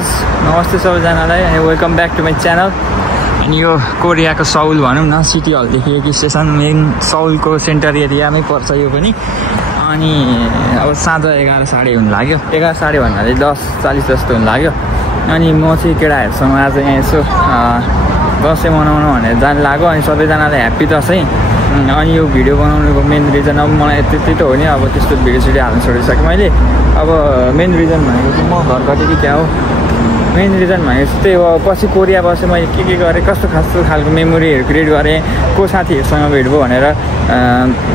Guys नमस्ते सबैजनालाई अनि welcome back to my channel. अनि यो कोरियाको साउल भनौँ न सिटी हलदेखि एक स्टेसन मेन साउलको सेन्टर एरियामै पर्छ यो पनि। अनि अब साँझ 11 साढे हुन लाग्यो, 11 साढे भन्नाले 10:40 जस्तो हुन लाग्यो। अनि म चाहिँ केटाहरूसँग आज यहाँ यसो दसैँ मनाउनु भनेर जान लाग्यो। अनि सबैजनालाई ह्याप्पी दसैँ। अनि यो भिडियो बनाउनुको मेन रिजन अब मलाई त्यति त हो नि, अब त्यस्तो भिडियो सिडियो हाल्नु छोडिसकेँ मैले। अब मेन रिजन भनेको चाहिँ म घर गएको कि क्या हो, मेन रिजन भनेको त्यही हो। पछि कोरिया बसेँ मैले के गरेँ, कस्तो खालको मेमोरीहरू क्रिएट गरेँ, को साथीहरूसँग भेट भयो भनेर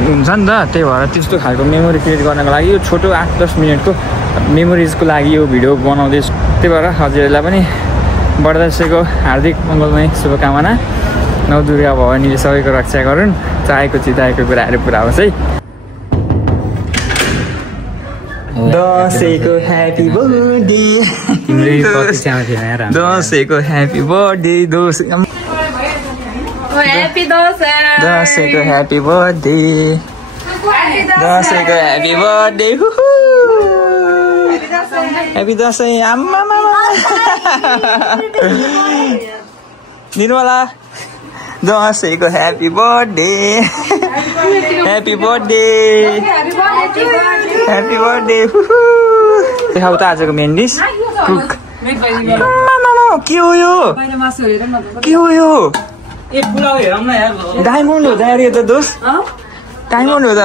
हुन्छ नि त। त्यही भएर त्यस्तो खालको मेमोरी क्रिएट गर्नको लागि यो छोटो 8-10 मिनटको मेमोरिजको लागि यो भिडियो बनाउँदैछु। त्यही भएर हजुरहरूलाई पनि बढ्दशैको हार्दिक मङ्गलमय शुभकामना। नौ दुर्गा भवानीले सबैको रक्षा गरून्, चाहेको चिताएको कुराहरू पुरा होस् है। दसैँको ह्याप्पी बर्थडे, दसैँको ह्याप्पी बर्थडे, दसैँको ह्याप्पी बर्थडे, दसैँको ह्याप्पी बर्थडे, ह्याप्पी दसैँ। आम्मा निर्मला दसैँको happy birthday, happy birthday, happy birthday. देखाउ त आजको मेन डिस कुक। के हो यो, के हो यो? डायमन्ड हो त यार, यो त दोस्त डायमन्ड हो त।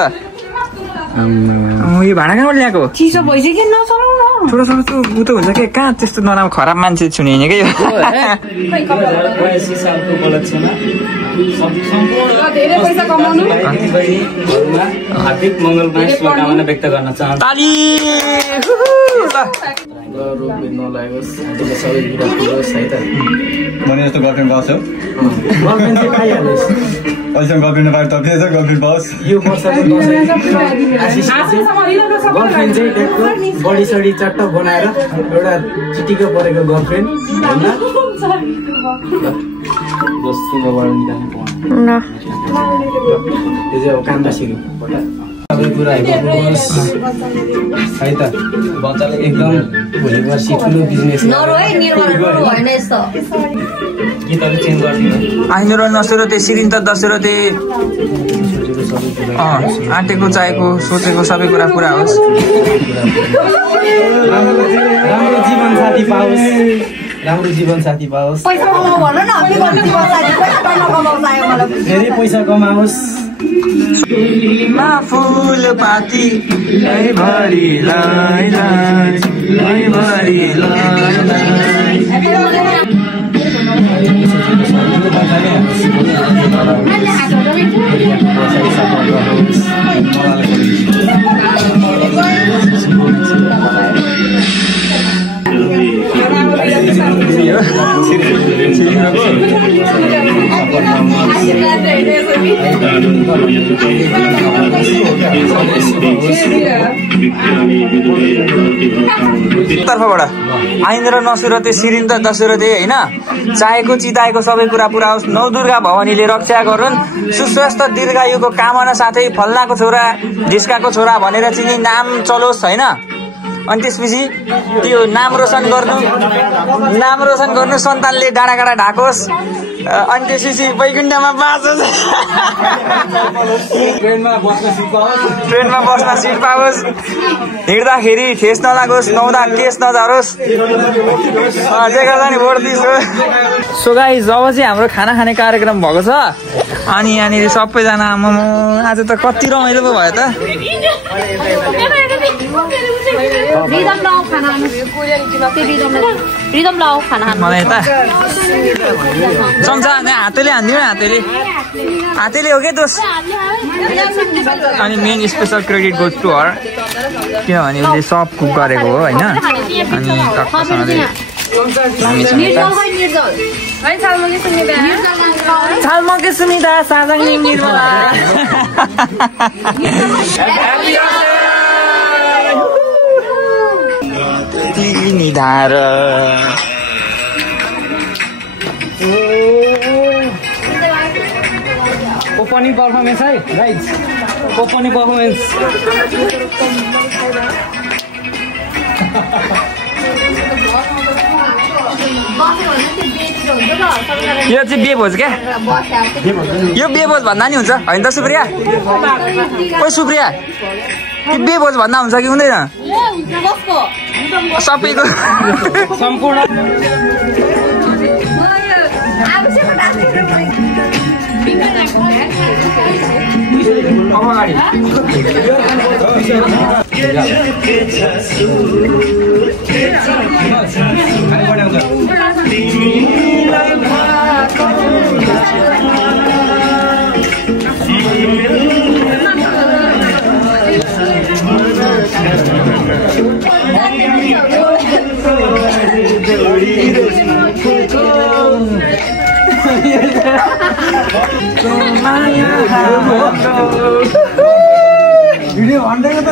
यो भाँडा कहाँबाट ल्याएको? चिसो भइसक्यो नचलाउ न। थोरै उ त हुन्छ कि कहाँ त्यस्तो नराम्रो खराब मान्छे छुने होइन कि यो। हार्दिक मङ्गलमय शुभकामना व्यक्त गर्न चाहन्छु। मैले यस्तो गर्लफ्रेन्ड पाउँछ, अहिलेसम्म गर्लफ्रेन्ड पाएर तपाईँ गर्लफ्रेन्ड पाओस्। यो वर्षको गर्लफ्रेन्ड चाहिँ ट्याक्क बडी सडी चट्ट बनाएर एउटा चिटिक्क परेको गर्लफ्रेन्ड होइन। यो चाहिँ अब काममा सिक्यो सबै कुरा हेर्नुहोस् है त। बच्चाले एकदम भोलि पर्सि ठुलो बिजनेस गीतहरू चेन्ज गरिदिनु। आइनरो नसुरो त्यो सिरिन त दसेरो त्यो आँटेको चाहेको सोचेको सबै कुरा पुरा होस्। राम्रो जीवन साथी पाओस्, राम्रो जीवन साथी पाओस्, धेरै पैसा कमाओस्। फुल पाती भरि लाई लाई भरि लाई तर्फबाट आइन्द्र नसुर त्यो सिरिन त दसुर त्यही होइन। चाहेको चिताएको सबै कुरा पुरा होस्, नौ दुर्गा भवानीले रक्षा गरून्, सुस्वस्थ दीर्घायुको कामना साथै फल्नाको छोरा ढिस्काको छोरा भनेर चाहिँ नाम चलोस् होइन। अनि त्यसपछि त्यो नाम रोशन गर्नु सन्तानले डाँडा काँडा ढाकोस्। अनि त्यसपछि वैकुण्ठमा बाँचोस्, ट्रेनमा बस्न सिट पाओस्, हिँड्दाखेरि ठेस नलागोस्, नुहाउँदा केस नझरोस्। जे गर्दा नि भोट दिन्छु। सो गाइज अब चाहिँ हाम्रो खाना खाने कार्यक्रम भएको छ। अनि यहाँनिर सबैजना आज त कति रमाइलो पो भयो त। मलाई त चम्चा हातैले हान्दिनँ, हातैले हो क्या दोस्त। अनि main special credit goes to her, किनभने उसले सब कुक गरेको हो होइन। अनि टक्कसँगले छालमके सुनिदा साजाङ निर्मला निधार ओपनिङ पर्फर्मेन्स है गाइज, ओपनिङ पर्फर्मेन्स। यो चाहिँ बेभोज क्या यो बेभोज भन्दा नि हुन्छ होइन त सुप्रिया ओ सुप्रिया कि बेभोज भन्दा हुन्छ कि हुँदैन सबैको सम्पूर्ण भिडियो भन्दैन त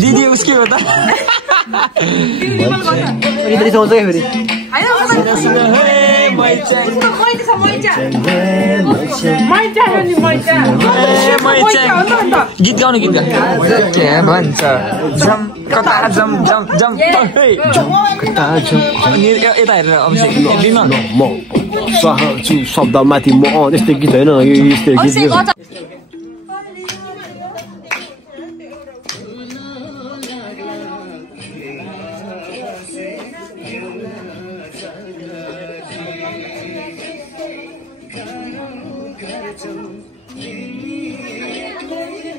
दिदी उसके हो त गीत गाउनु गीत के भन्छ जम कता जम जम जम यता हेरेर अभिषेक शब्दमाथि म त्यस्तै गीत होइन यो यस्तै गीत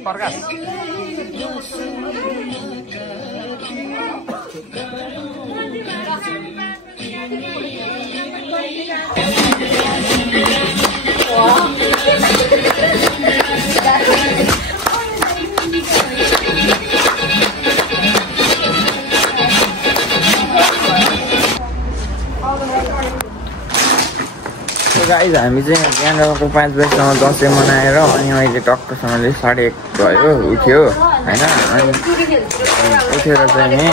प्रकाश गाइज हामी चाहिँ बिहानको 5 बजीसम्म दसैँ मनाएर अनि अहिले टक्कसँगले 1:30 भयो उठ्यो होइन अनि उठेर चाहिँ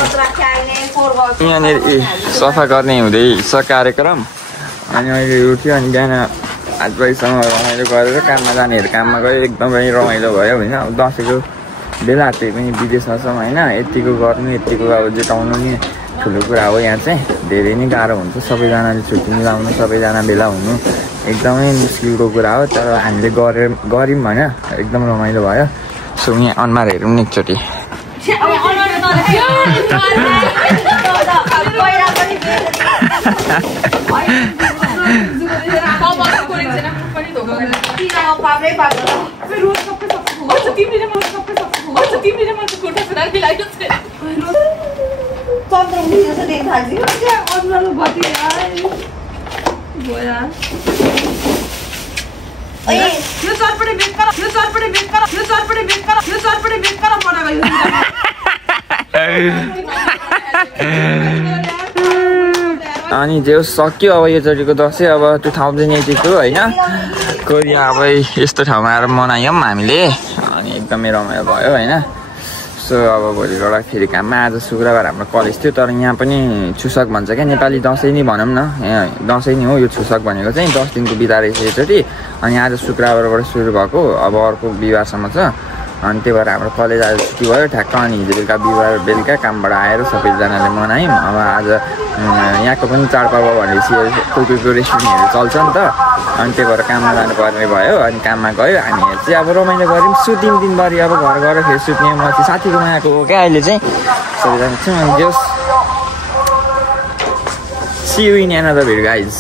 यहाँनिर सफा गर्ने हुँदैछ कार्यक्रम अनि अहिले उठ्यो अनि बिहान 8 बजीसम्म रमाइलो गरेर काममा जानेहरू काममा गयो एकदमै रमाइलो भयो होइन अब दसैँको बेला त्यही पनि विदेशमा छौँ होइन यतिको गर्नु यतिको अब जुटाउनु नि ठुलो कुरा हो यहाँ चाहिँ धेरै नै गाह्रो हुन्छ सबैजनाले छुट्टी मिलाउनु सबैजना भेला हुनु एकदमै मुस्किलको कुरा हो तर हामीले गऱ्यौँ होइन एकदम रमाइलो भयो सो यहाँ अनुहार हेरौँ न एकचोटि अनि जे सक्यो अब योचोटिको दसैँ अब 2082 होइन कोरिया अब यस्तो ठाउँमा आएर मनायौँ हामीले अनि एकदमै रमाइलो भयो होइन। सो अब भोलिबाट फेरि काममा आज शुक्रबार हाम्रो कलेज थियो तर यहाँ पनि छुसक भन्छ क्या नेपाली दसैँ नै भनौँ न यहाँ दसैँ नै हो यो छुसक भनेको चाहिँ 10 दिनको बिदा रहेछ एकचोटि अनि आज शुक्रबारबाट सुरु भएको अब अर्को बिहिबारसम्म छ अनि त्यही भएर हाम्रो कलेज आज छुट्टी भयो ठ्याक्क अनि हिजो बेलुका बिहिबार बेलुका कामबाट आएर सबैजनाले मनायौँ। अब आज यहाँको पनि चाडपर्व भनेपछि कोही कोहीको रेस्टुरेन्टहरू चल्छ नि त अनि त्यही भएर काममा जानुपर्ने भयो अनि काममा गयो हामीहरू चाहिँ अब रमाइलो गऱ्यौँ सुत्यौँ दिनभरि अब घर गएर फेरि सुत्ने म चाहिँ साथीकोमा आएको हो क्या अहिले चाहिँ सबैजना छौँ अनि जोस् see you in another video guys.